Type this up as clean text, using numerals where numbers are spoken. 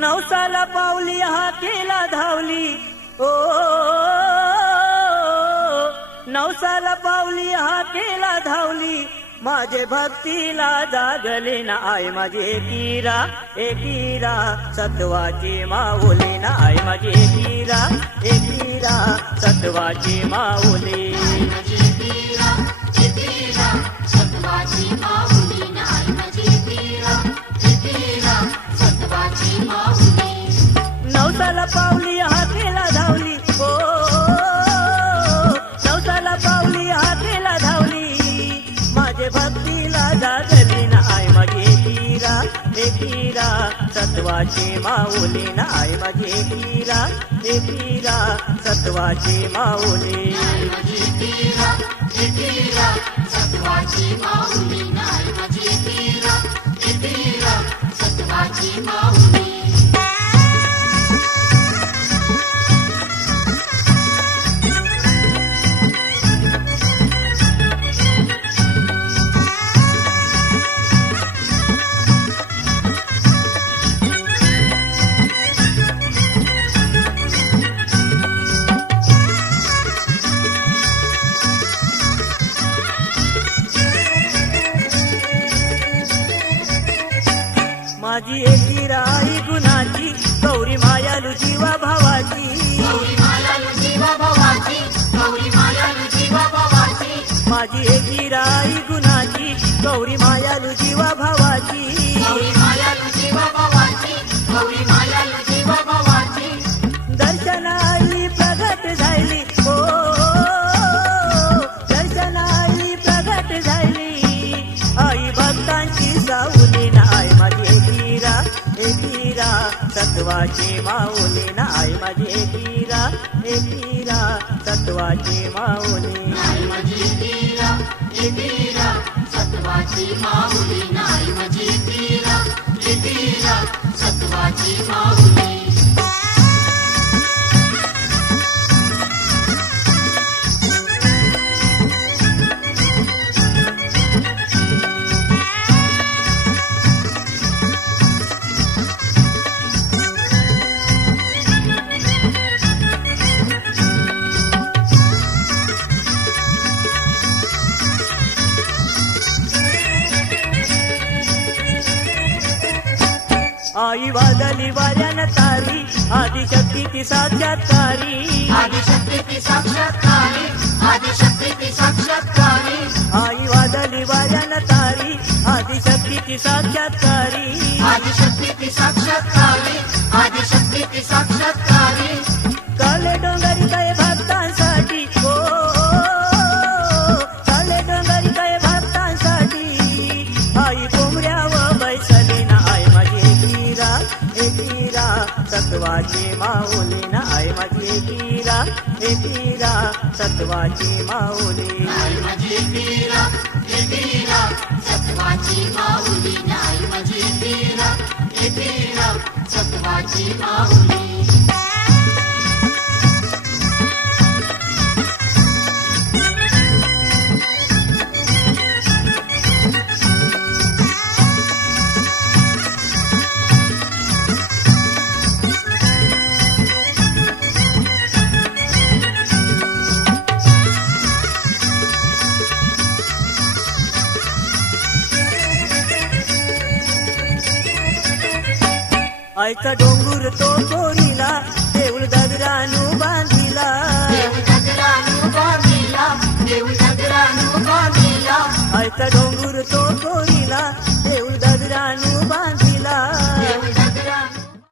नवसाला पावली हाकेला धावली ओ नवसाला पावली हाकेला धावली माझे भक्तीला जागले ना आई माझी एकीरा सत्वाची माऊली ना आई माझी एकीरा सत्वाची माऊली नवसाला पावली हाकेला धावली ओ नवसाला पावली हाकेला धावली माझे भक्तीला जागली ना आई माझी एकीरा सत्वाची माऊली ना आई माझी एकीरा सत्वाची माऊली सत्वाची माऊली नाही माझी एकीरा सत्वाची माऊली माझी एकीरा आई गुणाची गौरी मायालू जीवा भावाची माझी एकीरा आई गुणाची गौरी मायालू जीवा भावाची दर्शन आई प्रगट झाली ओ दर्शन आई प्रगट झाली आई भक्तांची सावली ना आई माझी एकीरा सत्वाची माऊली ना आई माझी एकीरा सत्वाची माऊली सत्वाची माऊली नाही माझी एकीरा सत्वाची माऊली आई वादली वाऱ्यान तारी आदिशक्तीची साक्षात्कारी आई वादली वाऱ्यान तारी आदिशक्तीची साक्षात्कारी काले डोंगरी काय भक्तांसाठी ओ काले डोंगरी काय भक्तांसाठी आई कोंबड्यावर बैसली ना आई माझी एकीरा सत्वाची माऊली ना आई माझी एकीरा सत्वाची माऊली सत्वाची माऊली नाही माझी एकीरा सत्वाची माऊली आईचा डोंगर तो चोरीला देऊळ दगडानू बांधिला आईचा डोंगर तो